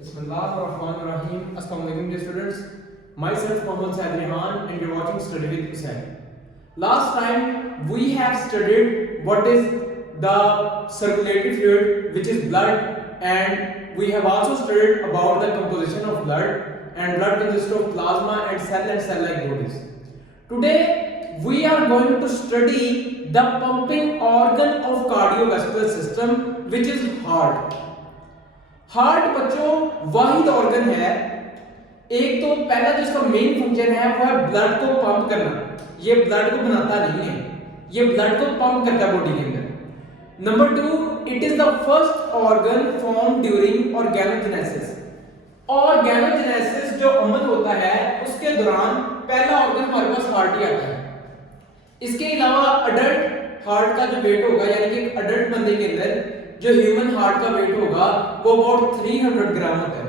Bismillahirrahmanirrahim. Assalamu alaikum dear students. Myself Mohammad Said Rehan and you're watching Study with Hussain. Last time we have studied what is the circulatory fluid, which is blood, and we have also studied about the composition of blood, and blood consists of plasma and cell-like bodies. Today we are going to study the pumping organ of cardiovascular system, which is heart. Heart बच्चों वाहिद organ है। एक तो पहला जो इसका main function है वो है ब्लड को पंप करना। ये ब्लड को बनाता नहीं है, ये ब्लड को पंप करता है बॉडी के अंदर। Number 2, it is the first organ form during organogenesis. Organogenesis जो अमल होता है उसके दौरान पहला ऑर्गन हमारे पास हार्ट ही आता है। इसके अलावा अडल्ट हार्ट का जो वेट होगा, यानी कि एक अडल्ट बंदे के अंदर जो ह्यूमन हार्ट का वेट होगा वो अबाउट 300 ग्राम होता है।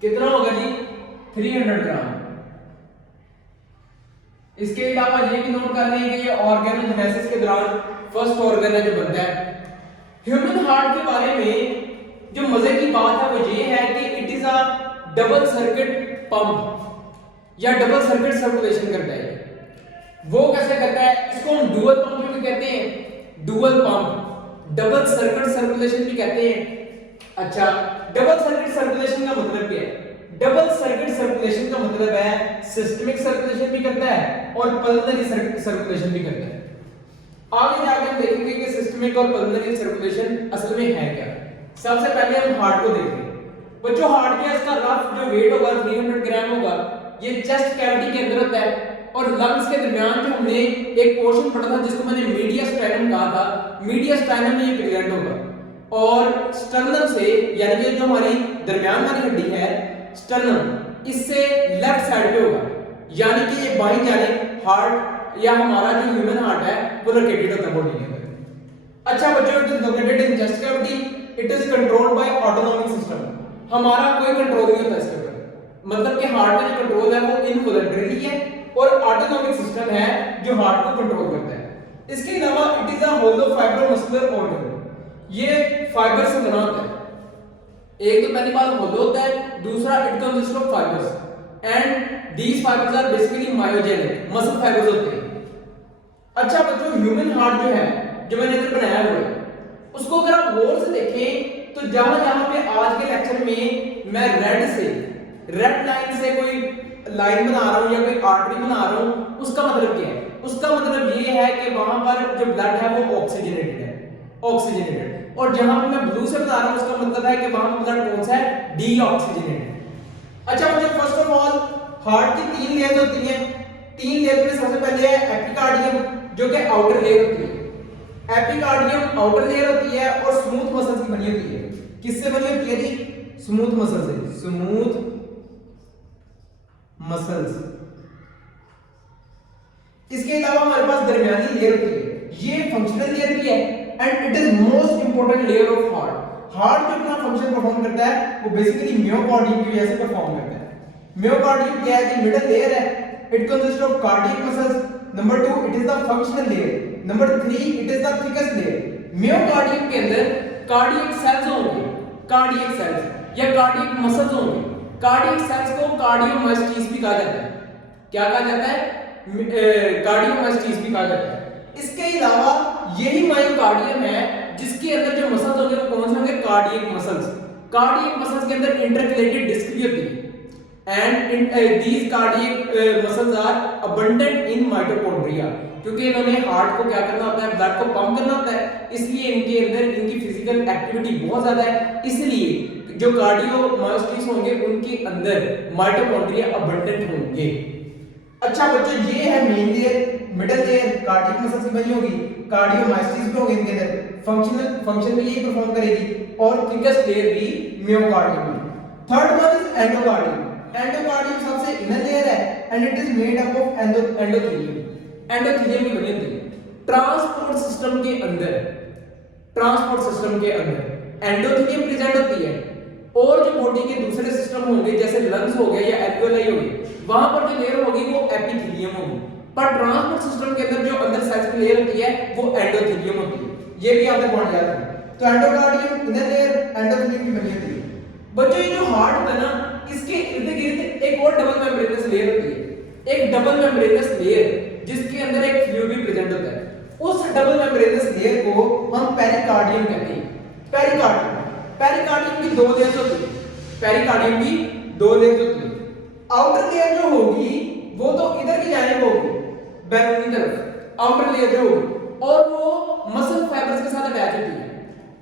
कितना होगा जी? 300 ग्राम। इसके अलावा ये भी नोट कर लें कि ये ऑर्गेनोजेनेसिस के दौरान फर्स्ट ऑर्गन है जो बनता है। ह्यूमन हार्ट के बारे में जो मजे की बात है वो ये है कि it is a double circuit pump या डबल सर्किट सर्कुलेशन करता है। वो कैसे करता है? इसको हम डुअल पंप भी कहते हैं, dual pump, double circuit circulation भी कहते हैं। अच्छा, डबल सर्किट सर्कुलेशन का मतलब क्या है? डबल सर्किट सर्कुलेशन का मतलब है सिस्टमिक सर्कुलेशन भी करता है और पल्मोनरी सर्कुलेशन भी करता है। आगे जाकर हम देखेंगे कि सिस्टमिक और पल्मोनरी सर्कुलेशन असल में है क्या। सबसे पहले हम हार्ट को देखते हैं। बच्चों, हार्ट का इसका रफ जो वेट होगा 300 ग्राम होगा। ये चेस्ट कैविटी के अंदर होता है और लंग्स के दरमियान जो हमने एक पोर्शन पढ़ा था जिसको मैंने मीडिया स्टाइनम कहा था, मीडिया स्टाइनम में ये प्रेजेंट होगा। और स्टर्नम से, यानी कि जो हमारी दरमियान वाली हड्डी है स्टर्नम, इससे लेफ्ट साइड पे होगा, यानी कि ये बाईं जानिब हार्ट या हमारा जो ह्यूमन हार्ट है वो लोकेटेड होता है बॉडी के अंदर। अच्छा बच्चों, it is located in chest cavity, it is controlled by autonomic system. हमारा कोई कंट्रोल नहीं होता इसके ऊपर, मतलब कि हार्ट में जो कंट्रोल है वो इनवॉलंटरी है और ऑटोनॉमिक सिस्टम है जो हार्ट को कंट्रोल करता है। इसके अलावा it is a hollow fibre muscular organ. ये फाइबर से बना होता है। एक तो पहली बात होलो होता है, दूसरा it consist of fibres and these fibres are basically myogenic, muscle fibres होते हैं। अच्छा बच्चों, ह्यूमन हार्ट जो है, जो मैंने इधर बनाया हुआ है, उसको अगर आप गौर से देखें तो जहां-जहां पे आज के लेक्चर में मैं रेड लाइन से कोई लाइन बना रहा हूं या कोई आर्टरी बना रहा हूं, उसका मतलब क्या है? उसका मतलब ये है कि वहां पर जो ब्लड है वो ऑक्सीजनेटेड है, ऑक्सीजनेटेड। और जहां पे मैं ब्लू से बता रहा हूं उसका मतलब है कि वहां पर ब्लड कौन सा है? डीऑक्सीजनेटेड। अच्छा बच्चों, फर्स्ट ऑफ ऑल हार्ट की 3 लेयर्स होती हैं। 3 लेयर में सबसे पहले है एपिकार्डियम, जो कि आउटर लेयर होती है। एपिकार्डियम आउटर लेयर होती है और स्मूथ मसल से बनी होती है। किससे बनी होती है जी? स्मूथ मसल से, स्मूथ मसल्स। इसके अलावा हमारे पास दरमियानी लेयर होती है, ये फंक्शनल लेयर भी है and it is most important layer of heart. Heart जो अपना फंक्शन परफॉर्म करता है वो बेसिकली मियोकार्डियम की वजह से परफॉर्म करता है। मियोकार्डियम क्या है जी? मिडिल लेयर है। It consist of cardiac muscles. Number 2, it is the functional layer. Number 3, it is the thickest layer. Myocardium के अंदर कार्डियक सेल्स होंगे, कार्डियक सेल्स या कार्डियक मसल्स होंगे। कार्डियक सेल्स को कार्डियोमायोसाइट्स भी कहा जाता है। क्या कहा जाता है? कार्डियोमायोसाइट्स भी कहा जाता है। इसके अलावा यही मायोकार्डियम है जिसके अंदर जो मसल्स होंगे वो कौन से होंगे? Cardiac muscles. कार्डियक मसल्स के अंदर इंटरकलेटेड डिस्क भी होती है and these cardiac muscles are abundant in mitochondria, क्योंकि इन्होंने हार्ट को क्या करना होता है? ब्लड को पंप करना होता है, इसलिए इनके अंदर इनकी फिजिकल एक्टिविटी बहुत ज्यादा है। इसलिए जो कार्डियोमायोसाइट्स होंगे उनके अंदर माइटोकॉन्ड्रिया अबंडेंट होंगे। अच्छा बच्चों, ये है main layer. Middle layer cardiac muscle से बनी होगी, कार्डियोमायोसाइट्स भी होंगे इनके अंदर, फंक्शन भी यही परफॉर्म करेगी और थिकेस्ट लेयर भी myocardium. Third one is endocardium. Endocardium सबसे इनर लेयर है and it is made up of endothelium. Endothelium की बनी होती है। ट्रांसपोर्ट सिस्टम के अंदर एंडोथेलियम प्रेजेंट होती है और जो बॉडी के दूसरे सिस्टम होंगे जैसे लंग्स हो गए या एल्वियोलाई हो गए, वहां पर जो लेयर होगी वो एपिथेलियम होगी। पर ट्रांसपोर्ट सिस्टम के अंदर जो अंदर सेल्स की लेयर होती है वो एंडोथेलियम होती है। ये भी आपने पॉइंट याद रखना। तो एंडोकार्डियम इनर लेयर एंडोथेलियम की बनी होती है। बच्चों ये जो हार्ट होता है ना, इसके इर्द गिर्द एक और डबल मेम्ब्रेनस लेयर होती है, एक डबल मेम्ब्रेनस लेयर जिसके अंदर एक फ्लूइड भी प्रेजेंट होता है। उस डबल मेम्ब्रेनस लेयर को हम पेरिकार्डियम कहते हैं। पेरिकार्डियम की दो लेयर्स होती है, पेरिकार्डियम की दो लेयर्स होती है। आउटर लेयर जो होगी वो तो इधर की जानिब होगी, बैक की तरफ आउटर लेयर जो होगी, और वो मसल फाइबर्स के साथ अटैच होती है।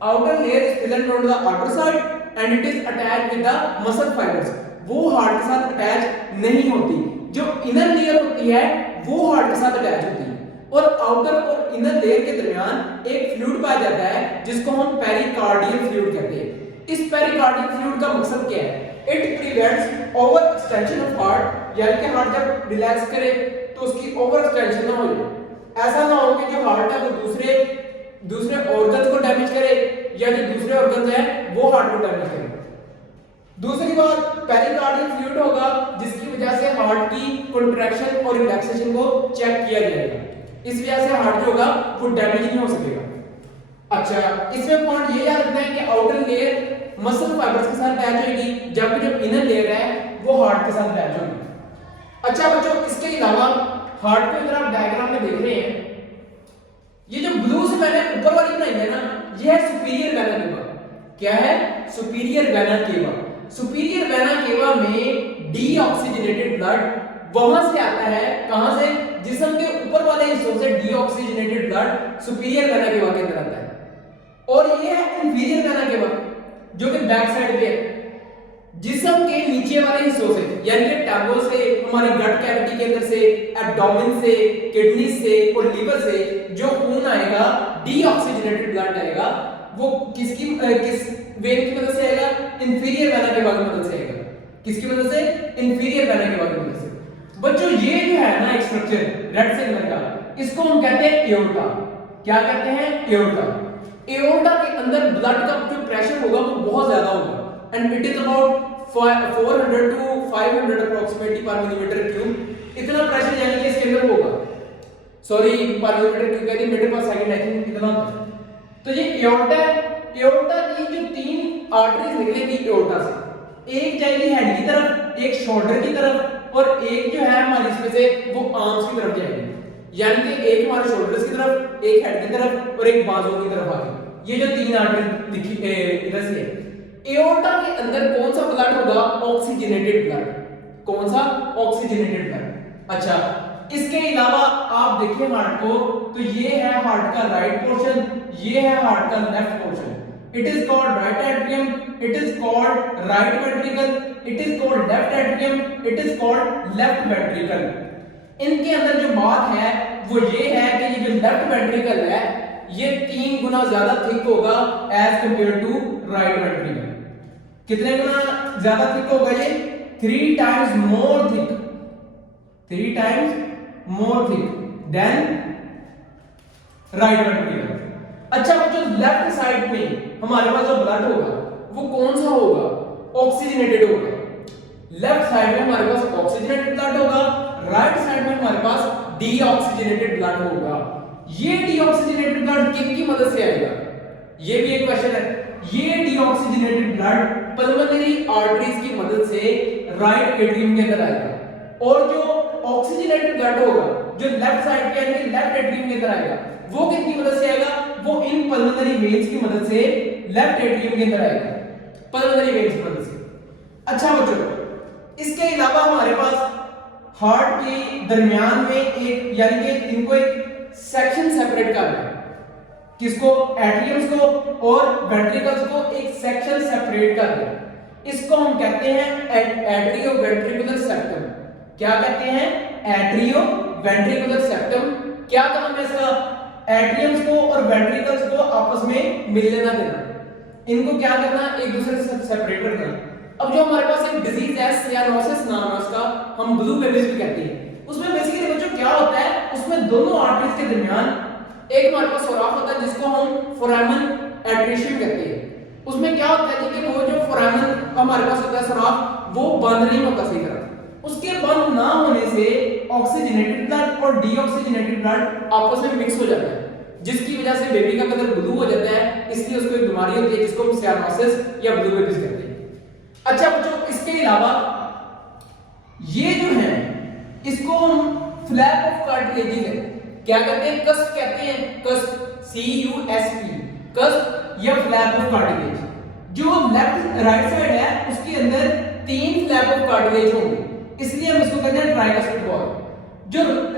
Outer layer is present on the outer side and it is attached with the muscle fibres. वो हार्ट के साथ अटैच नहीं होती। जो इनर लेयर होती है वो हार्ट के साथ अटैच होती है, और आउटर और इनर लेयर के दरमियान एक फ्लूइड पाया जाता है जिसको हम पेरिकार्डियल फ्लूइड कहते हैं। इस पेरिकार्डियल फ्लूइड का मकसद क्या है? It prevents over extension of heart, यानी कि हार्ट जब रिलैक्स करे तो उसकी ओवर एक्सटेंशन ना हो जाए। ऐसा ना हो कि जो हार्ट है वो दूसरे ऑर्गन्स को डैमेज करे, या जो दूसरे ऑर्गन्स हैं वो हार्ट को डैमेज करे। दूसरी बात, पेरिकार्डियल फ्लूइड होगा जिसकी वजह से हार्ट की कंट्रैक्शन और रिलैक्सेशन को चेक किया जाएगा। इस वजह से हार्ट जो होगा वो डैमेज नहीं हो सकेगा। अच्छा, इसमें पॉइंट ये याद रखना है कि आउटर लेयर मसल फाइबर्स के साथ अटैच होगी, जबकि जो इनर लेयर है वो हार्ट के साथ अटैच होगी। अच्छा बच्चों, इसके अलावा हार्ट को अगर आप डायग्राम में देख रहे हैं, ये जो ब्लू से मैंने ऊपर वाली बनाई है ना, ये है सुपीरियर वेना केवा। क्या है? Superior vena cava. Superior vena cava में डीऑक्सीजनेटेड ब्लड वहां से आता है, कहां से? जिस्म के ऊपर वाले हिस्सों से deoxygenated blood superior vena cava के अंदर आता है। और ये है इंफीरियर वेना केवा जो कि बैक साइड पे है, जिस्म के नीचे वाले हिस्सों से, यानी कि टांगों से, हमारी गट कैविटी के अंदर से, एब्डोमेन से, किडनी से और लिवर से जो खून आएगा, डीऑक्सीजनेटेड ब्लड आएगा, वो किस वेन की मदद से आएगा? इंफीरियर वेना केवा की मदद से आएगा। किसकी मदद से? इंफीरियर वेना केवा की मदद से। बच्चों ये जो है ना एक स्ट्रक्चर रेड से कलर का, इसको हम कहते हैं एओर्टा। क्या कहते हैं? एओर्टा। एओर्टा के अंदर ब्लड का जो प्रेशर होगा वो बहुत ज्यादा होगा, and it is about 400 to 500 approximately पर मिलीमीटर क्यूब। इतना प्रेशर यानी कि इसके अंदर होगा, सॉरी पर मिलीमीटर क्यूब कहते हैं, मीटर पर सेकंड आई थिंक इतना होता है। तो ये एओर्टा है। एओर्टा की जो तीन आर्टरीज निकलेंगी एओर्टा से, एक जाएगी हेड की तरफ, एक शोल्डर की तरफ, और एक जो है हमारी इसमें से वो आर्म्स की तरफ जाएगी। यानी कि एक हमारे शोल्डर्स की तरफ, एक हेड की तरफ और एक बाजुओं की तरफ आ गई। ये जो तीन आर्टरी लिखी इधर से है। एओर्टा के अंदर कौन सा ब्लड होगा? Oxygenated blood. कौन सा? Oxygenated blood. अच्छा, इसके अलावा आप देखिए हार्ट को, तो ये है हार्ट का राइट पोर्शन, ये है हार्ट का left portion. It is called right atrium, it is called right ventricle, it is called left atrium, it is called left ventricle. इनके अंदर जो बात है वो ये है कि ये जो लेफ्ट वेंट्रिकल है ये 3 गुना ज्यादा थिक होगा as compared to right ventricle. कितने गुना ज्यादा थिक होगा ये? 3 times more thick, 3 times more thick than right ventricle. अच्छा बच्चों, लेफ्ट साइड में हमारे पास जो ब्लड होगा वो कौन सा होगा? ऑक्सीजनेटेड होगा। लेफ्ट साइड में हमारे पास ऑक्सीजनेटेड ब्लड होगा, राइट साइड में हमारे पास डीऑक्सीजनेटेड ब्लड होगा। ये डीऑक्सीजनेटेड ब्लड किसकी मदद से आएगा? ये भी एक क्वेश्चन है। ये डीऑक्सीजनेटेड ब्लड पल्मोनरी आर्टरीज की मदद से राइट एट्रियम के अंदर आएगा, और जो ऑक्सीजनेटेड ब्लड होगा जो लेफ्ट साइड के यानी कि लेफ्ट एट्रियम के अंदर आएगा वो किसकी मदद से आएगा? वो इन पल्मोनरी वेन्स की मदद से लेफ्ट एट्रियम के अंदर आएगा, पल्मोनरी वेन्स की मदद से। अच्छा बच्चों, इसके अलावा हमारे पास हार्ट के दरमियान में एक, यानी कि इनको एक सेक्शन सेपरेट कर रहे हैं। किसको? एट्रियम्स को और वेंट्रिकल्स को एक सेक्शन सेपरेट कर रहे हैं। इसको हम कहते हैं एट्रियो वेंट्रिकुलर सेप्टम। क्या कहते हैं? Atrio ventricular septum. क्या काम है इसका? एट्रियम्स को और वेंट्रिकल्स को आपस में मिलने ना देना, इनको क्या करना? एक दूसरे से सेपरेट करना। अब जो हमारे पास एक डिजीज है सियानोसिस नाम है उसका, हम ब्लू बेबीज भी कहते हैं। उसमें बेसिकली बच्चों क्या होता है, उसमें दोनों आर्टरीज के दरमियान एक हमारे पास सुराख होता है जिसको हम फोरामन एट्रिशियम कहते हैं। उसमें क्या होता है कि वो जो फोरामन हमारे पास होता है सुराख, वो बंद नहीं होता सही तरह। उसके बंद ना होने से ऑक्सीजनेटेड ब्लड और डीऑक्सीजनेटेड ब्लड आपस में मिक्स हो जाता है, जिसकी वजह से बेबी का कलर ब्लू हो जाता है। इसलिए उसको एक बीमारी होती है जिसको हम सियानोसिस या ब्लू बेबीज कहते हैं। अच्छा बच्चों, इसके अलावा ये जो है इसको हम फ्लैप ऑफ कार्टिलेजेस है, क्या कहते हैं, कस्प कहते हैं, कस्प, CUSP, कस्प या फ्लैप ऑफ कार्टिलेज। जो लेफ्ट राइट साइड है उसके अंदर 3 फ्लैप ऑफ कार्टिलेज होंगे, इसलिए हम इसको कहते हैं ट्राइकस्पिड वॉल।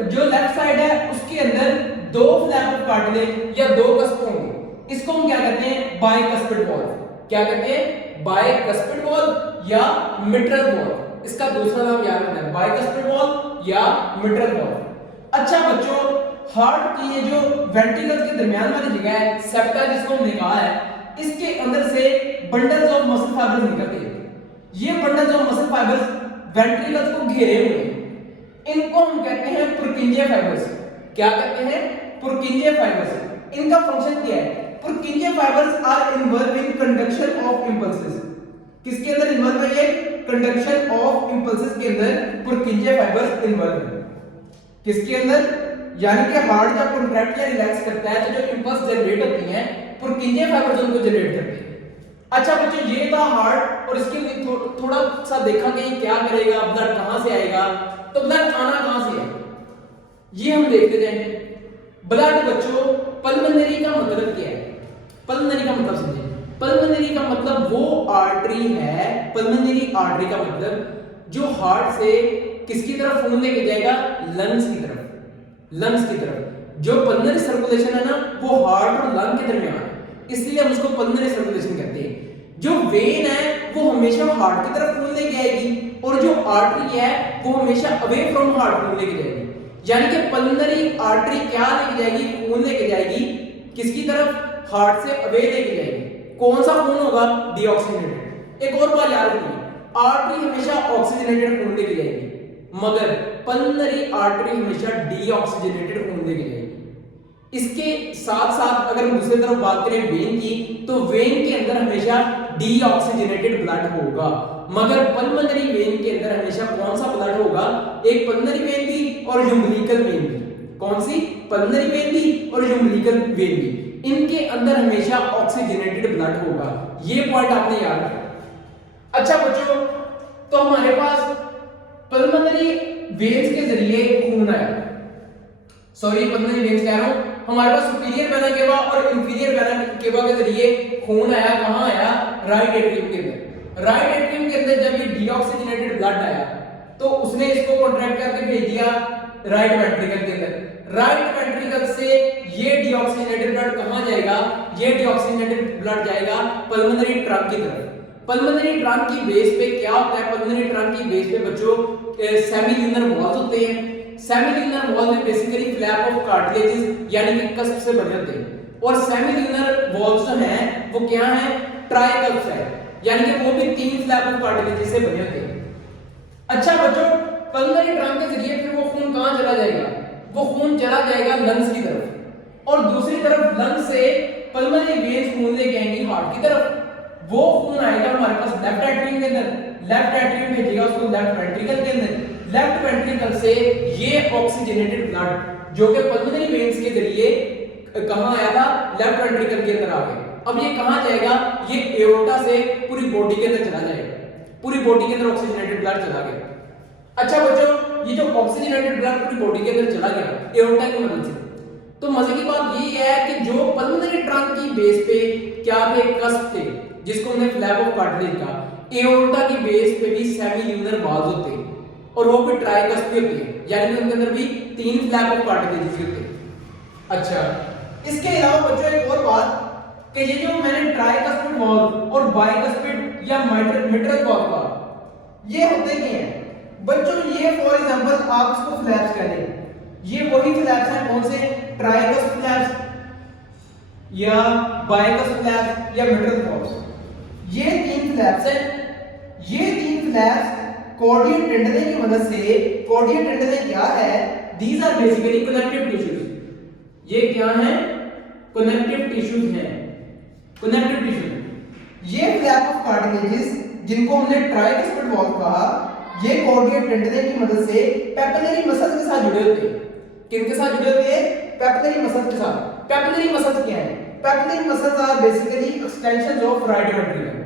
जो लेफ्ट साइड है उसके अंदर 2 फ्लैप ऑफ कार्टिलेज या 2 कस्प होंगे, इसको हम क्या कहते हैं, बाइकस्पिड वॉल। क्या कहते हैं, बाइकस्पिड वॉल या मिट्रल वॉल। इसका दूसरा नाम याद रखना है, बाइकस्पिड वॉल या मिट्रल वॉल। अच्छा बच्चों, हार्ट की ये जो वेंट्रिकल्स के दरमियान वाली जगह है, सेप्टा जिसको हमने कहा है, इसके अंदर से बंडल्स ऑफ मसल फाइबर्स निकलते हैं। ये bundles of muscle fibres ventricles को घेरे हुए हैं, इनको हम कहते हैं पुर्किंजे फाइबर्स। क्या कहते हैं, पुर्किंजे फाइबर्स। इनका फंक्शन क्या है, Purkinje fibres are involved in conduction of impulses. किसके अंदर इन्वॉल्व है ये, कंडक्शन ऑफ इंपल्सेस के अंदर पुर्किंजे फाइबर्स इन्वॉल्व है। किसके अंदर, यानी कि हार्ट जब कॉन्ट्रैक्ट या रिलैक्स करता है तो जो इंपल्स जनरेट होती हैं पुर्किंजे फाइबर्स उनको जनरेट करते हैं। अच्छा बच्चों, ये था हार्ट और इसके लिए थोड़ा सा देखा कि क्या करेगा, ब्लड कहां से आएगा, तो ब्लड आना कहां से है ये हम देखते जाएंगे। ब्लड बच्चों, पल्मोनरी का मतलब क्या है, पल्मोनरी का मतलब समझिए। पल्मोनरी का मतलब वो आर्टरी है, पल्मोनरी आर्टरी का मतलब जो हार्ट से किसकी तरफ खून लेके जाएगा, लंग्स की तरफ, लंग्स की तरफ। जो पल्मोनरी सर्कुलेशन है ना वो हार्ट और लंग के दरमियान है, इसलिए हम उसको पल्मोनरी सर्कुलेशन कहते हैं। जो वेन है वो हमेशा हार्ट की तरफ खून लेके आएगी और जो आर्टरी है वो हमेशा अवे फ्रॉम हार्ट खून लेके जाएगी। यानी कि पल्मोनरी आर्टरी क्या लेके जाएगी, खून लेके जाएगी किसकी तरफ, हार्ट से अवे लेके जाएगी। कौन सा खून होगा, डीऑक्सीजनेटेड। एक और बात याद रखिए, आर्टरी हमेशा ऑक्सीजनेटेड खून लेके जाएगी मगर पल्मोनरी आर्टरी हमेशा डीऑक्सीजनेटेड खून लेके जाएगी। इसके साथ साथ अगर हम दूसरी तरफ बात करें वेन की, तो वेन के अंदर हमेशा डीऑक्सीजनेटेड ब्लड होगा मगर पल्मोनरी वेन के अंदर हमेशा कौन सा ब्लड होगा, एक पल्मोनरी वेन भी और यूम्बिलिकल वेन भी। कौन सी, पल्मोनरी वेन भी और यूम्बिलिकल वेन भी, इनके अंदर हमेशा ऑक्सीजनेटेड ब्लड होगा। ये पॉइंट आपने याद रखना। अच्छा बच्चों, तो हमारे पास पल्मोनरी वेन्स के जरिए खून आया, सॉरी पल्मोनरी वेन्स कह रहा हूं, हमारे पास सुपीरियर वेना केवा और इंफीरियर वेना केवा के जरिए खून आया। कहां आया, राइट एट्रियम के अंदर। राइट एट्रियम के अंदर जब ये डीऑक्सीजनेटेड ब्लड आया तो उसने इसको कॉन्ट्रैक्ट करके भेज दिया राइट वेंट्रिकल के अंदर। राइट वेंट्रिकल से ये डीऑक्सीजनेटेड ब्लड कहां जाएगा, ये डीऑक्सीजनेटेड ब्लड जाएगा पल्मोनरी ट्रंक की तरफ। पल्मोनरी ट्रंक की बेस पे क्या होता है, पल्मोनरी ट्रंक की बेस पे बच्चों सेमिल्यूनर वॉल्स होते हैं। सेमिल्यूनर वॉल में बेसिकली फ्लैप ऑफ कार्टिलेजेस यानी कि कस्प से बने होते हैं और सेमिल्यूनर वॉल्स जो हैं वो क्या हैं, ट्राइकस्प है, यानी कि वो भी 3 फ्लैप ऑफ कार्टिलेजेस से बने होते हैं। अच्छा बच्चों, पल्मोनरी ट्रंक के जरिए फिर वो खून कहां चला जाएगा, वो खून चला जाएगा लंग्स की तरफ और दूसरी तरफ लंग्स से पल्मोनरी वेन्स खून लेके आएंगी हार्ट की तरफ। वो खून आएगा हमारे पास लेफ्ट एट्रियम के अंदर, लेफ्ट एट्रियम भेजेगा उसको लेफ्ट वेंट्रिकल के अंदर, लेफ्ट वेंट्रिकल से ये ऑक्सीजनेटेड ब्लड जो कि पल्मोनरी वेन्स के जरिए कहां आया था, लेफ्ट वेंट्रिकल के अंदर आ गया। अब ये कहां जाएगा, ये एओर्टा से पूरी बॉडी के अंदर चला जाएगा, पूरी बॉडी के अंदर ऑक्सीजनेटेड ब्लड चला गया। अच्छा बच्चों, ये जो ऑक्सीजनेटेड ब्लड पूरी बॉडी के अंदर चला गया एओर्टा की मदद से, तो मजे की बात ये है कि जो पल्मोनरी ट्रंक की बेस पे क्या थे, कस्प थे जिसको हमने फ्लैप ऑफ कार्टिलेज कहा। एओर्टा की बेस पे भी सेमिल्यूनर वॉल्स होते हैं और वो भी ट्राइकस्प होते हैं, यानी कि उनके अंदर भी 3 फ्लैप ऑफ कार्टिलेज होते हैं। अच्छा, इसके अलावा बच्चों एक और बात कि ये जो मैंने ट्राइकस्पिड वॉल्व और बाइकस्पिड या मिट्रल वॉल्व का, ये होते क्या हैं बच्चों, ये फॉर एग्जांपल आप इसको फ्लैप्स कह दें, ये वही फ्लैप्स हैं कौन से, ट्राइकस्प फ्लैप्स या बाइकस्प फ्लैप्स या मिट्रल वॉल्व्स। ये 3 फ्लैप्स हैं, ये 3 फ्लैप्स कॉर्डियल टेंडने की मदद से, कॉर्डियल टेंडने क्या है, these are basically connective tissues. ये क्या हैं, कनेक्टिव टिश्यूज हैं, कनेक्टिव टिश्यूज। ये फ्लैप ऑफ कार्टिलेजेस जिनको हमने ट्राइकस्पिड वॉल्व कहा, ये कॉर्डियल टेंडने की मदद से पेपिलरी मसल्स के साथ जुड़े होते हैं। किनके साथ जुड़े होते हैं, पेपिलरी मसल्स के साथ। पेपिलरी मसल्स क्या है, papillary muscles are basically extensions of right ventricle.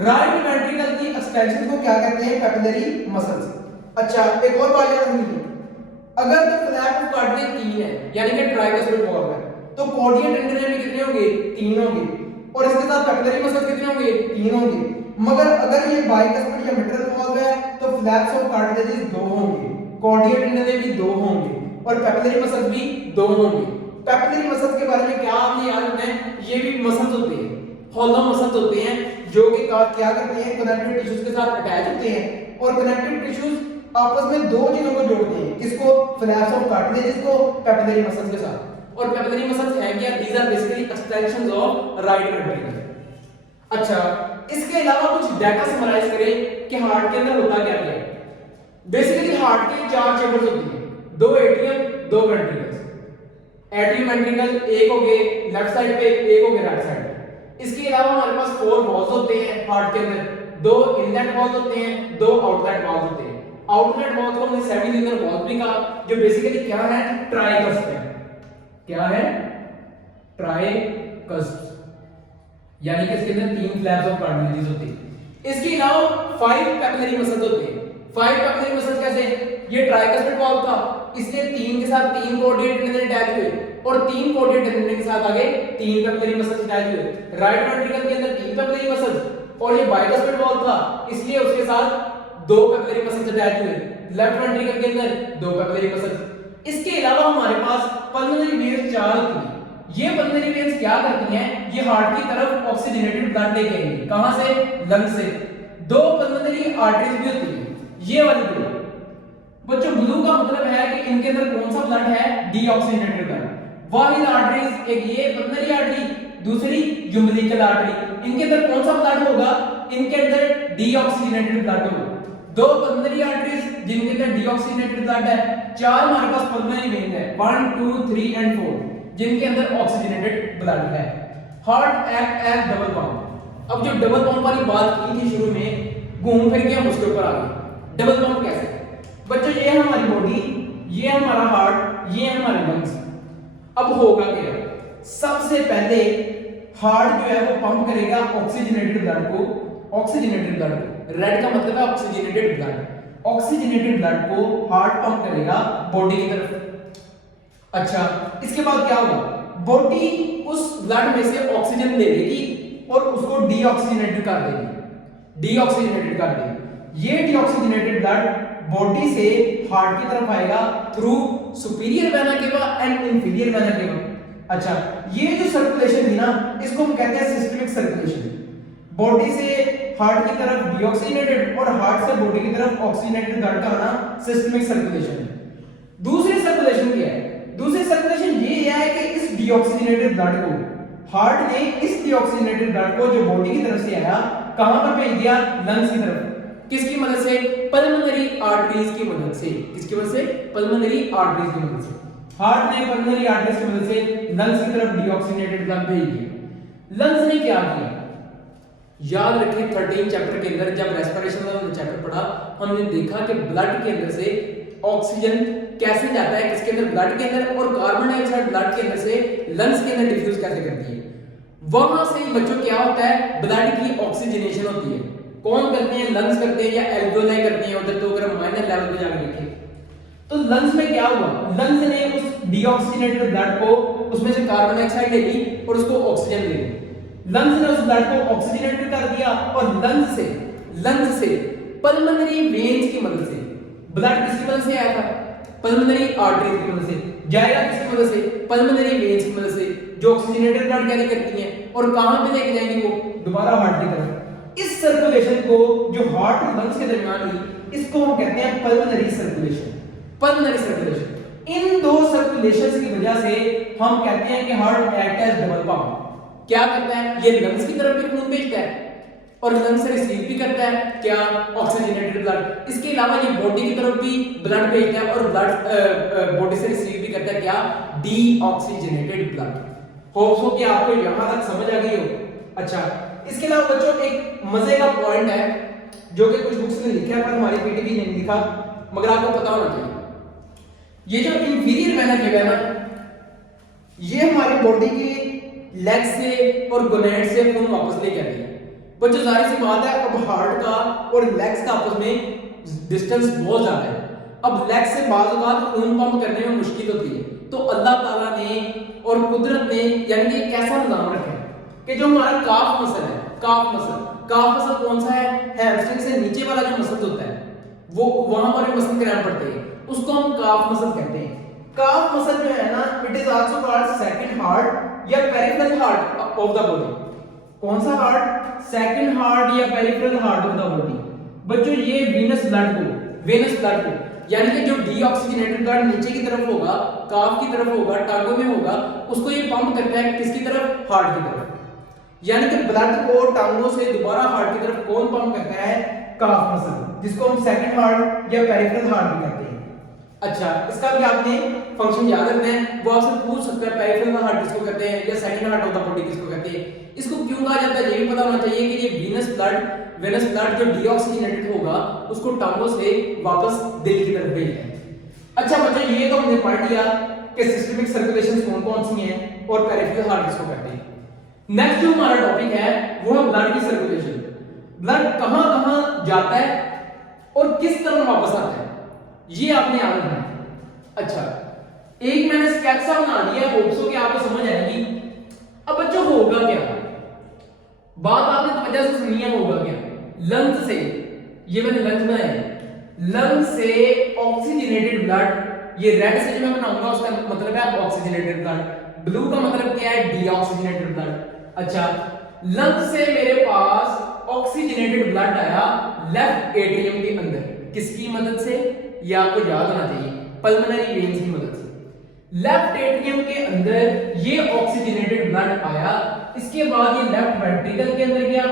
Right ventricle की एक्सटेंशन को क्या कहते हैं? Capillary muscles. अच्छा, एक और बात याद रखनी है, अगर द फ्लैप ऑफ कार्टिलेज 3 है यानी कि ट्राइकस्पिड वॉल्व है, तो कॉर्डिया टेंडन में कितने होंगे? 3 होंगे, और इसके साथ कैपिलरी मसल्स कितने होंगे? 3 होंगे। मगर अगर ये बाइकस्पिड या मिट्रल वॉल्व है तो फ्लैप्स ऑफ कार्टिलेज 2 होंगे, कॉर्डिया टेंडन भी 2 होंगे, और कैपिलरी मसल्स भी 2 होंगे। कैपिलरी मसल्स के बारे में क्या आपने याद रखना है? ये भी मसल्स होते हैं, हॉलो मसल्स होते हैं, जो कि क्या करते हैं? कनेक्टिव टिश्यूज के साथ अटैच होते हैं, और कनेक्टिव टिश्यूज आपस में दो चीजों को जोड़ते हैं, किसको? फ्लैप्स ऑफ कार्टिलेज को कैपिलरी मसल्स के साथ। और कैपिलरी मसल्स हैं क्या? These are basically extensions of right ventricle. अच्छा, इसके अलावा कुछ डाटा समराइज करें कि हार्ट के अंदर होता क्या है। बेसिकली हार्ट के 4 चैम्बर्स होते हैं, 2 एट्रियम 2 वेंट्रिकल्स। एट्रियम वेंट्रिकल एक हो गए लेफ्ट साइड पे, एक हो गए राइट साइड पे। इसके अलावा हमारे पास 4 वॉल्स होते हैं हार्ट के अंदर, 2 इनलेट वॉल्स होते हैं, 2 आउटलेट वॉल्स होते हैं। आउटलेट वॉल्स को हमने सेमी लिनियर वॉल्स भी कहा, जो बेसिकली क्या है? ट्राइकस्प है। क्या है? ट्राइकस्प, यानी कि इसके अंदर 3 फ्लैप्स ऑफ कार्टिलेज होते हैं। इसके अलावा 5 कैपिलरी मसल्स होते हैं। 5 कैपिलरी मसल्स कैसे? ये ट्राइकस्पिड वॉल्व था, इसलिए 3 के साथ 3 कॉर्डिएट टेंडन अटैच हुए, और 3 कॉर्डिएट टेंडन के साथ आगे 3 कैपिलरी मसल्स अटैच हुए। राइट वेंट्रिकल के अंदर 3 कैपिलरी मसल्स, और ये बाइकस्पिड वॉल्व था, इसलिए उसके साथ 2 कैपिलरी मसल्स अटैच हुए। लेफ्ट वेंट्रिकल के अंदर 2 कैपिलरी मसल्स। इसके अलावा हमारे पास पल्मोनरी वेन्स 4 होती हैं। ये पल्मोनरी वेन्स क्या करती हैं? ये हार्ट की तरफ ऑक्सीजनेटेड ब्लड लेके आएंगी। कहां से? लंग से। 2 पल्मोनरी आर्टरीज भी होती हैं, ये वाली ब्लू। बच्चों, ब्लू का मतलब है कि इनके अंदर कौन सा ब्लड है? Deoxygenated blood. वाहिद आर्टरीज, एक ये पल्मोनरी आर्टरी, दूसरी यूम्बिलिकल आर्टरी। इनके अंदर कौन सा ब्लड होगा? इनके अंदर डीऑक्सीजनेटेड ब्लड होगा। 2 पल्मोनरी आर्टरीज जिनके अंदर डीऑक्सीजनेटेड ब्लड है, 4 हमारे पास पल्मोनरी वेन है 1 2 3 एंड 4 जिनके अंदर ऑक्सीजनेटेड ब्लड है। Heart act as double pump. अब जो डबल पंप वाली बात की थी शुरू में, घूम फिर के हम उसके ऊपर आ गए। डबल पंप कैसे? बच्चों, ये है हमारी बॉडी, ये है हमारा हार्ट, ये है हमारे लंग्स। अब होगा क्या? सबसे पहले हार्ट जो है वो पंप करेगा ऑक्सीजनेटेड ब्लड को, ऑक्सीजनेटेड ब्लड को, रेड का मतलब है ऑक्सीजनेटेड ब्लड। ऑक्सीजनेटेड ब्लड को हार्ट पंप करेगा बॉडी की तरफ। अच्छा, इसके बाद क्या होगा? बॉडी उस ब्लड में से ऑक्सीजन ले लेगी और उसको डीऑक्सीजनेटेड कर देगी, डीऑक्सीजनेटेड कर देगी। ये डीऑक्सीजनेटेड ब्लड बॉडी से हार्ट की तरफ आएगा through superior vena cava and inferior vena cava. अच्छा, ये जो सर्कुलेशन थी ना, इसको हम कहते हैं सिस्टमिक सर्कुलेशन। बॉडी से हार्ट की तरफ डीऑक्सीजनेटेड और हार्ट से बॉडी की तरफ ऑक्सीजनेटेड ब्लड का आना सिस्टमिक सर्कुलेशन है। दूसरी सर्कुलेशन क्या है? दूसरी सर्कुलेशन ये है कि इस डीऑक्सीजनेटेड ब्लड को हार्ट ने इस डीऑक्सीजनेटेड ब्लड को जो बॉडी की तरफ से आया कहां पर भेज दिया? लंग्स की तरफ। किसकी मदद से? पल्मोनरी आर्टरीज की मदद से। किसकी मदद से? पल्मोनरी आर्टरीज की मदद से। हार्ट ने पल्मोनरी आर्टरीज की मदद से लंग्स की तरफ डीऑक्सीजनेटेड ब्लड भेज दिया। लंग्स ने क्या किया? याद रखिए 13 चैप्टर के अंदर जब रेस्पिरेशन वाला चैप्टर पढ़ा, हमने देखा कि ब्लड के अंदर से ऑक्सीजन कैसे जाता है, किसके अंदर? ब्लड के अंदर, और कार्बन डाइऑक्साइड ब्लड के अंदर से लंग्स के अंदर डिफ्यूज कैसे करती है। वहां से बच्चों क्या होता है? ब्लड की ऑक्सीजनेशन होती है। कौन करते हैं? लंग्स करते हैं या एल्वेओलाई करते हैं उधर, तो अगर हम माइनर लेवल पे जाकर देखें तो लंग्स में क्या हुआ? लंग्स ने उस डीऑक्सीजनेटेड ब्लड को, उसमें से कार्बन डाइऑक्साइड ले ली और उसको ऑक्सीजन दे दी। लंग्स ने उस ब्लड को ऑक्सीजनेटेड कर दिया और लंग्स से पल्मोनरी वेन्स की मदद से, ब्लड किसकी मदद से आया था? पल्मोनरी आर्टरीज की मदद से। जाएगा किसकी मदद से? पल्मोनरी वेन्स की मदद से, जो ऑक्सीजनेटेड ब्लड कैरी करती हैं, और कहां पे लेके जाएंगी? वो दोबारा हार्ट की तरफ। इस सर्कुलेशन को जो हार्ट और लंग्स के दरमियान हुई, इसको हम कहते हैं पल्मोनरी सर्कुलेशन। Pulmonary circulation. इन दो सर्कुलेशंस की वजह से हम कहते हैं कि heart act as double pump. क्या करता है? ये लंग्स की तरफ भी खून भेजता है और लंग्स से रिसीव भी करता है क्या? Oxygenated blood. इसके अलावा ये बॉडी की तरफ भी ब्लड भेजता है और ब्लड बॉडी से रिसीव भी करता है क्या? Deoxygenated blood. होप्स हो कि आपको यहां तक समझ आ गई हो। अच्छा, इसके अलावा बच्चों एक मजे का पॉइंट है जो कि कुछ बुक्स में लिखा है पर हमारी पीटीबी ने नहीं लिखा, मगर आपको पता होना चाहिए। ये जो इंफीरियर वेना केवा है ना, ये हमारी बॉडी की लेग से और गोनेड से खून वापस लेके आती है। बच्चों जाहिर सी बात है, अब हार्ट का और लेग्स का आपस में डिस्टेंस बहुत ज्यादा है। अब लेग्स से बाज़ औक़ात खून पंप करने में मुश्किल होती है, तो अल्लाह ताला ने और कुदरत ने यानी कि कैसा निज़ाम रखा है कि जो हमारा काफ मसल है, काफ मसल कौन सा है? हैमस्ट्रिंग से नीचे वाला जो मसल होता है, वो वहां पर मसल क्रैम्प पड़ते हैं, उसको हम काफ मसल कहते हैं। काफ मसल जो है ना, it is also called second heart या peripheral heart of the body. कौन सा हार्ट? सेकंड हार्ट या peripheral heart of the body. बच्चों ये वेनस ब्लड को यानी कि जो डीऑक्सीजनेटेड ब्लड नीचे की तरफ होगा, काफ की तरफ होगा, टांगों में होगा, उसको ये पंप करता है किसकी तरफ? हार्ट की तरफ। यानी कि ब्लड को टांगों से दोबारा हार्ट की तरफ कौन पंप करता है? काफ मसल, जिसको हम सेकंड हार्ट या पेरिफेरल हार्ट भी कहते हैं। अच्छा, इसका भी आपने फंक्शन याद रखना है। वो आपसे पूछ सकता है पेरिफेरल हार्ट किसको कहते हैं या second heart of the body किसको कहते हैं। इसको क्यों कहा जाता है ये भी पता होना चाहिए कि ये वेनस ब्लड जो डीऑक्सीजनेटेड होगा उसको टांगों से वापस दिल की तरफ भेजता है। अच्छा बच्चों, ये तो हमने पढ़ लिया कि सिस्टमिक सर्कुलेशन कौन-कौन सी हैं और पेरिफेरल हार्ट किसको कहते हैं। नेक्स्ट जो हमारा टॉपिक है वो है ब्लड की सर्कुलेशन। ब्लड कहां-कहां जाता है और किस तरह वापस आता है, ये आपने याद रखना है। अच्छा, एक मैंने स्केच सा बना दिया, होप्सो कि आपको समझ आएगी। अब बच्चों होगा क्या, बात आपने तवज्जो से सुनी है, होगा क्या? लंग्स से, ये मैंने लंग्स बनाए हैं, लंग्स से ऑक्सीजनेटेड ब्लड, ये रेड से जो मैं बनाऊंगा उसका मतलब है ऑक्सीजनेटेड ब्लड, ब्लू का मतलब क्या है? Deoxygenated blood. अच्छा, लंग्स से मेरे पास ऑक्सीजनेटेड ब्लड आया लेफ्ट एट्रियम के अंदर, किसकी मदद से? ये आपको याद होना चाहिए, पल्मोनरी वेन्स की मदद से। लेफ्ट एट्रियम के अंदर ये ऑक्सीजनेटेड ब्लड आया, इसके बाद ये लेफ्ट वेंट्रिकल के अंदर गया,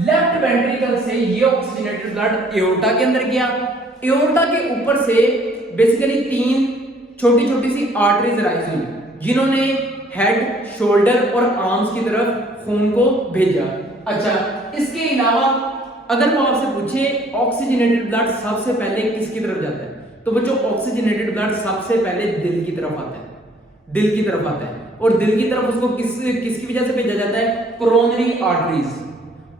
लेफ्ट वेंट्रिकल से ये ऑक्सीजनेटेड ब्लड एओर्टा के अंदर गया, एओर्टा के ऊपर से बेसिकली 3 छोटी-छोटी सी आर्टरीज राइज हुई, जिन्होंने हेड, शोल्डर और आर्म्स की तरफ खून को भेजा। अच्छा, इसके अलावा अगर वो आपसे पूछे ऑक्सीजनेटेड ब्लड सबसे पहले किसकी तरफ जाता है, तो बच्चों ऑक्सीजनेटेड ब्लड सबसे पहले दिल की तरफ आता है, दिल की तरफ आता है। और दिल की तरफ उसको किसकी वजह से भेजा जाता है? Coronary arteries.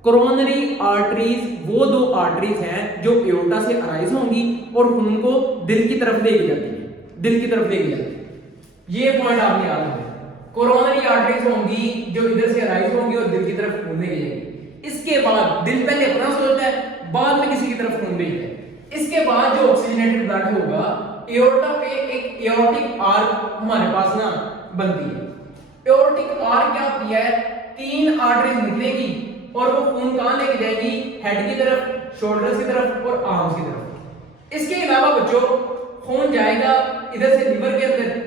कोरोनरी आर्टरीज वो 2 आर्टरीज हैं जो एओर्टा से अराइज होंगी और खून को दिल की तरफ लेके जाती है, दिल की तरफ लेके जाती है। ये पॉइंट आपने याद रखना है। कोरोनरी आर्टरीज होंगी जो इधर से अराइज होंगी और दिल की तरफ खून लेके जाएंगी। इसके बाद दिल पहले अपना सोचता है, बाद में किसी की तरफ खून भेजता है। इसके बाद जो ऑक्सीजनेटेड ब्लड होगा, एओर्टा पे एक एओर्टिक आर्क हमारे पास ना बनती है। एओर्टिक आर्क क्या होती है? 3 आर्टरीज निकलेगी और वो खून कहां लेके जाएगी? हेड की तरफ, शोल्डर्स की तरफ और आर्म्स की तरफ। इसके अलावा बच्चों खून जाएगा इधर से लीवर के अंदर,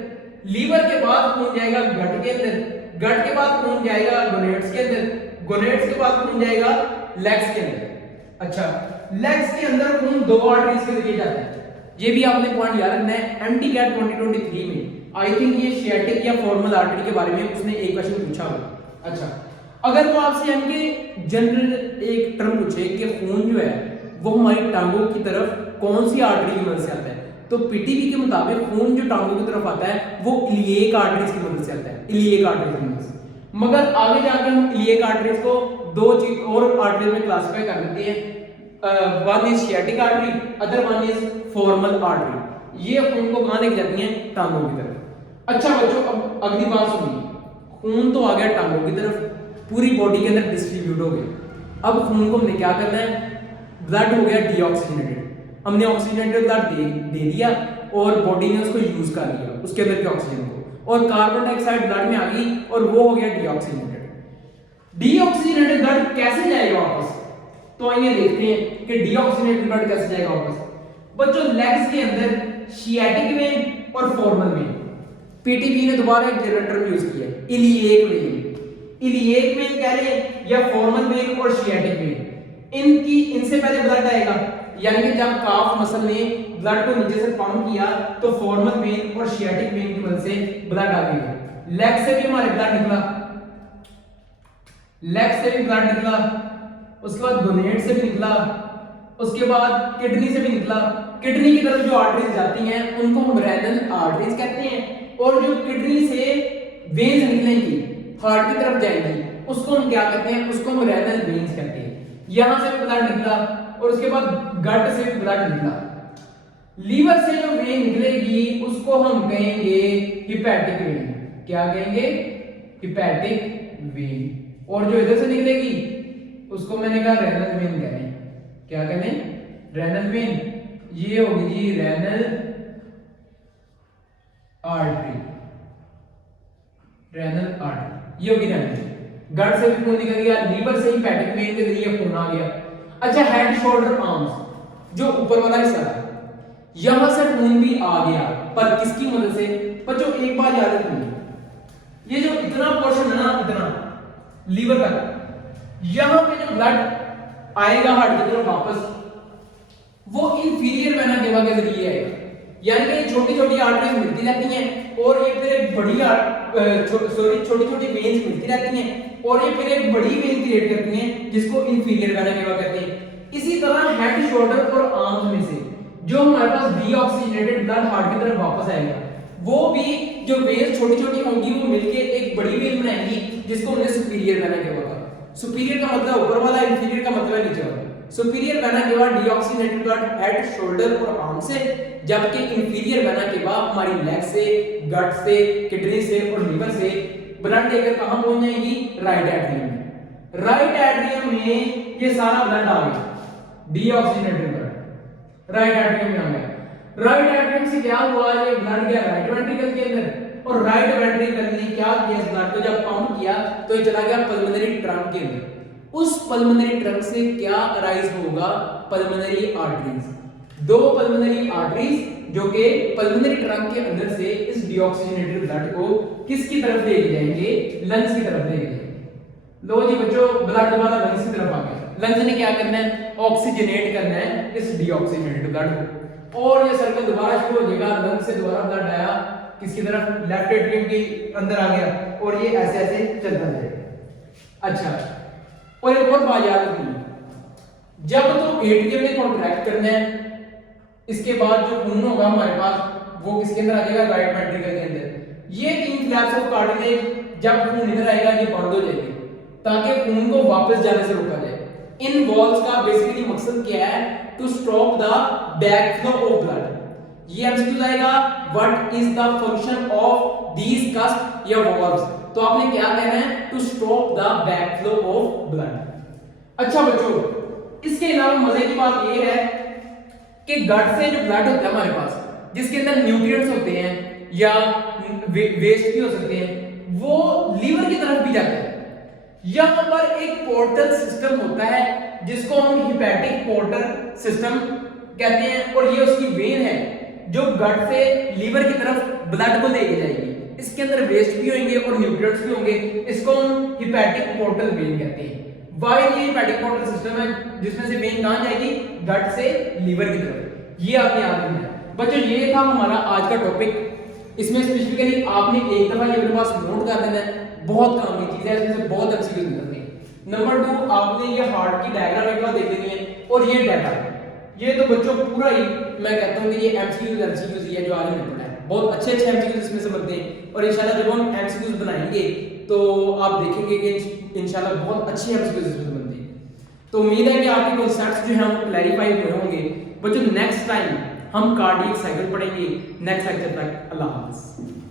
लीवर के बाद खून जाएगा गट के अंदर, गट के बाद खून जाएगा गोनेड्स के अंदर, गोनेड्स के बाद खून जाएगा लेग्स के अंदर। अच्छा, लेग्स के अंदर खून 2 आर्टरीज के जरिए जाता है। ये भी आपने पॉइंट याद रखना है। एमटीकैट 2023 में आई थिंक ये शियाटिक या फॉर्मल आर्टरी के बारे में उसने एक क्वेश्चन पूछा होगा। अच्छा, अगर वो आपसे यानी कि जनरल एक टर्म पूछे कि खून जो है वो हमारी टांगों की तरफ कौन सी आर्टरी की मदद से आता है, तो पीटीवी के मुताबिक खून जो टांगों की तरफ आता है वो इलिएक आर्टरीज की मदद से आता है, इलिएक आर्टरीज की मदद से। मगर आगे जाके हम इलिएक आर्टरीज को 2 चीज और आर्टरीज में क्लासिफाई कर देते हैं। One is sciatic artery, other one is formal artery. ये खून को कहां लेके जाती हैं? टांगों की तरफ। अच्छा बच्चों, अब अगली बात सुनिए, खून तो आ गया टांगों की तरफ, पूरी बॉडी के अंदर डिस्ट्रीब्यूट हो गया। अब खून को हमने क्या करना है? ब्लड हो गया डीऑक्सीजनेटेड, हमने ऑक्सीजनेटेड ब्लड दे दिया और बॉडी ने उसको यूज कर लिया उसके अंदर के ऑक्सीजन को, और कार्बन डाइऑक्साइड ब्लड में आ गई और वो हो गया डीऑक्सीजनेटेड। डीऑक्सीजनेटेड ब्लड कैसे जाएगा वापस? तो आइए देखते हैं कि डीऑक्सीजनेटेड ब्लड कैसे जाएगा वापस। बच्चों लेग्स के अंदर शियाटिक वेन और फॉर्मल वेन, पीटीपी ने दोबारा एक जनरल टर्म यूज किया, इलिएक वेन। इलिएक वेन कह रहे हैं या फॉर्मल वेन और शियाटिक वेन, इनसे पहले ब्लड आएगा, यानी कि जब काफ मसल ने ब्लड को नीचे से पंप किया तो फॉर्मल वेन और शियाटिक वेन की मदद से ब्लड आ गया। लेग से भी हमारे ब्लड निकला, लेग से भी ब्लड निकला, उसके बाद गोनेड से भी निकला, उसके बाद किडनी से भी निकला। किडनी की तरफ जो आर्टरीज जाती हैं उनको हम रेनल आर्टरीज कहते हैं, और जो किडनी से वेन्स निकलेंगी हार्ट की तरफ जाएंगी उसको हम क्या कहते हैं? उसको हम रेनल वेन्स कहते हैं। यहां से भी ब्लड निकला और उसके बाद गट से भी ब्लड निकला। लीवर से जो वेन निकलेगी उसको हम कहेंगे हिपैटिक वेन। क्या कहेंगे? Hepatic vein. और जो इधर से निकलेगी उसको मैंने कहा रेनल वेन कहें। क्या कहें? Renal vein. ये होगी जी रेनल आर्टरी। रेनल आर्टरी ये होगी रेनल। गट से भी खून निकल गया, लीवर से हिपैटिक वेन के जरिए खून आ गया। अच्छा, हेड शोल्डर आर्म्स जो ऊपर वाला हिस्सा है, यहां से खून भी आ गया, पर किसकी मदद से? बच्चों एक बात याद रखनी, ये जो इतना पोर्शन है ना, इतना लीवर तक, यहां पे जो ब्लड आएगा हार्ट की तरफ वापस, वो इंफीरियर वेना केवा के जरिए आएगा। यानी कि छोटी छोटी आर्टरीज मिलती रहती हैं और ये फिर एक बड़ी छोटी छोटी वेन्स मिलती रहती हैं और ये फिर एक बड़ी वेन क्रिएट करती हैं जिसको इंफीरियर वेना केवा कहते हैं। इसी तरह हेड, शोल्डर और आर्म्स में से जो हमारे पास डीऑक्सीजनेटेड ब्लड हार्ट की तरफ वापस आएगा, वो भी जो वेन्स छोटी छोटी होंगी वो मिलके एक बड़ी वेन बनाएंगी जिसको हमने सुपीरियर वेना केवा कहा। सुपीरियर का मतलब ऊपर वाला, इंफीरियर का मतलब नीचे वाला। Superior vena cava deoxygenated blood head, shoulder और आर्म से, जबकि इंफीरियर वेना केवा हमारी लेग से, गट से, किडनी से और लीवर से ब्लड लेकर कहां पहुंच जाएगी? राइट एट्रियम में। राइट एट्रियम में ये सारा ब्लड आ गया, डीऑक्सीजनेटेड ब्लड राइट एट्रियम में आ गया। राइट एट्रियम से क्या हुआ? ये ब्लड गया राइट वेंट्रिकल के अंदर और राइट वेंट्रिकल ने क्या किया? इस ब्लड को जब पंप किया तो ये चला गया पल्मोनरी ट्रंक के अंदर। उस पल्मोनरी ट्रंक से क्या अराइज होगा? Pulmonary arteries. दो पल्मोनरी आर्टरीज जो कि पल्मोनरी ट्रंक के अंदर से इस डीऑक्सीजनेटेड ब्लड को किसकी तरफ लेके जाएंगे? लंग्स की तरफ लेके जाएंगे। लो जी बच्चों, ब्लड हमारा लंग्स की तरफ आ गया। लंग्स ने क्या करना है? ऑक्सीजनेट करना है इस डीऑक्सीजनेटेड ब्लड को, और ये सर्कल दोबारा शुरू हो जाएगा। लंग्स से दोबारा ब्लड आया किसकी तरफ? लेफ्ट एट्रियम के अंदर आ गया और ये ऐसे ऐसे चलता जाएगा। अच्छा, और एक और बात याद रखनी, जब तो एट्रियम ने कॉन्ट्रैक्ट करना है, इसके बाद जो खून होगा हमारे पास वो किसके अंदर आ जाएगा? राइट वेंट्रिकल के अंदर। ये तीन फ्लैप्स ऑफ कार्टिलेज जब खून इधर आएगा ये बंद हो जाएंगे ताकि खून को वापस जाने से रोका जाए। इन वॉल्व्स का बेसिकली मकसद क्या है? To stop the back flow of blood. ये एमसीक्यू आएगा, what is the function of these cusp या वॉल्व्स? तो आपने क्या कहना है? To stop the back flow of blood. अच्छा बच्चों, इसके अलावा मजे की बात यह है कि गट से जो ब्लड होता है हमारे पास, जिसके अंदर न्यूट्रिएंट्स होते हैं या वेस्ट भी हो सकते हैं, वो लीवर की तरफ भी जाता है। यहां पर एक पोर्टल सिस्टम होता है जिसको हम हिपैटिक पोर्टल सिस्टम कहते हैं, और ये उसकी वेन है जो गट से लीवर की तरफ ब्लड को लेके जाएगी। इसके अंदर वेस्ट भी होंगे और न्यूट्रिएंट्स भी होंगे, इसको हम हिपैटिक पोर्टल वेन कहते हैं। वाई ये हिपैटिक पोर्टल सिस्टम है जिसमें से वेन कहां जाएगी? गट से लीवर की तरफ। ये आपने याद रखना है बच्चों। ये था हमारा आज का टॉपिक। इसमें स्पेसिफिकली आपने एक दफा ये मेरे पास नोट कर देना है, बहुत काम की चीज है, इसमें से बहुत एमसीक्यूज निकलते हैं। नंबर 2, आपने ये हार्ट की डायग्राम एक बार देख लेनी है और ये डाटा, ये तो बच्चों पूरा ही मैं कहता हूं कि ये एमसीक्यूज ही है जो आज हमने पढ़ा है। बहुत अच्छे एमसीक्यूज इसमें से बनते हैं और इंशाल्लाह जब हम एमसीक्यूज बनाएंगे तो आप देखेंगे कि इंशाल्लाह बहुत अच्छी एमसीक्यूज इसमें बनती है। तो उम्मीद है कि आपके कॉन्सेप्ट्स जो हैं वो क्लैरिफाई हुए होंगे बच्चों। नेक्स्ट टाइम हम कार्डियक साइकिल पढ़ेंगे। नेक्स्ट लेक्चर तक अल्लाह हाफ़िज़।